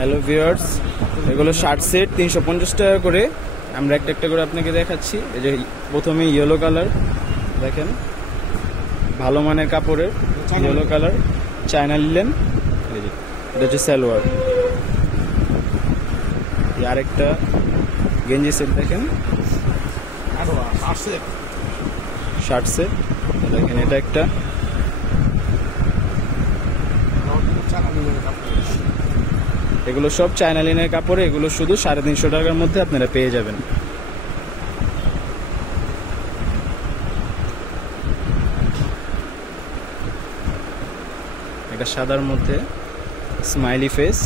Hello viewers, এগুলো shirt set 350 টাকা করে। আমরা একটা একটা করে আপনাকে দেখাচ্ছি। এই যে প্রথমে ইয়েলো কালার দেখেন, ভালো মানের কাপড়ের ইয়েলো কালার, চায়না লিলেন। এই যে এটা হচ্ছে সালোয়ার। আরেকটা গেঞ্জি সেট দেখেন, শার্ট সেট দেখেন, এটা একটা। এগুলো সব চায়না লিনের কাপড়ে, এগুলো শুধু 350 টাকার মধ্যে আপনারা পেয়ে যাবেন। এটা সাদার মধ্যে স্মাইলি ফেস,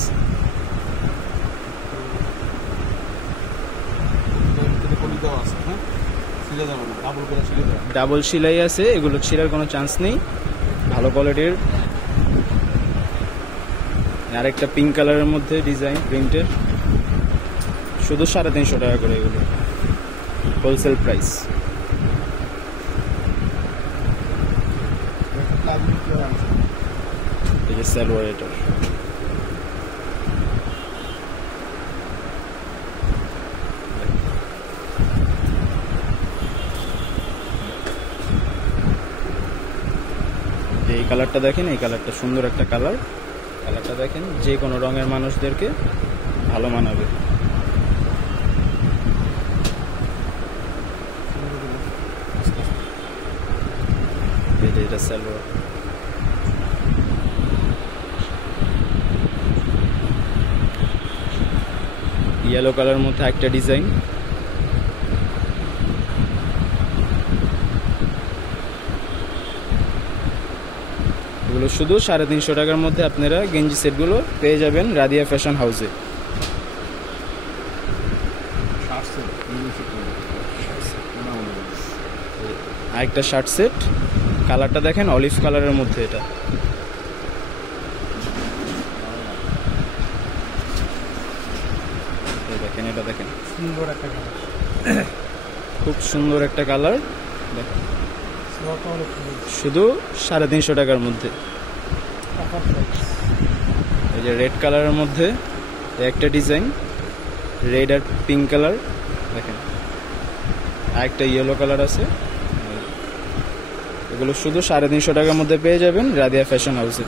ডাবল সেলাই আছে, এগুলো ছিঁড়ার কোনো চান্স নেই, ভালো কোয়ালিটির। আরেকটা পিঙ্ক কালারের মধ্যে ডিজাইন প্রিন্টের, শুধু 350 টাকা করে, এগুলো হোলসেল প্রাইস। এই যে সালোয়ার, এটার এই কালারটা দেখেন, এই কালারটা সুন্দর একটা কালার। কালারটা দেখেন, যে কোনো রঙের মানুষদেরকে ভালো মানাবে। এটা সালোয়ার। ইয়েলো কালার মধ্যে একটা ডিজাইন, এগুলো শুধু 350 টাকার মধ্যে আপনারা গেঞ্জি সেটগুলো পেয়ে যাবেন রাদিয়া ফ্যাশন হাউসে। আরেকটা শার্ট সেট, কালারটা দেখেন অলিভ কালারের মধ্যে, এটা দেখেন, এটা দেখেন সুন্দর একটা কালার, খুব সুন্দর একটা কালার দেখেন, শুধু 350 টাকার মধ্যে। এই যে রেড কালারের মধ্যে একটা ডিজাইন, রেড আর পিঙ্ক কালার দেখেন, আর একটা ইয়েলো কালার আছে। এগুলো শুধু 350 টাকার মধ্যে পেয়ে যাবেন রাদিয়া ফ্যাশন হাউসে।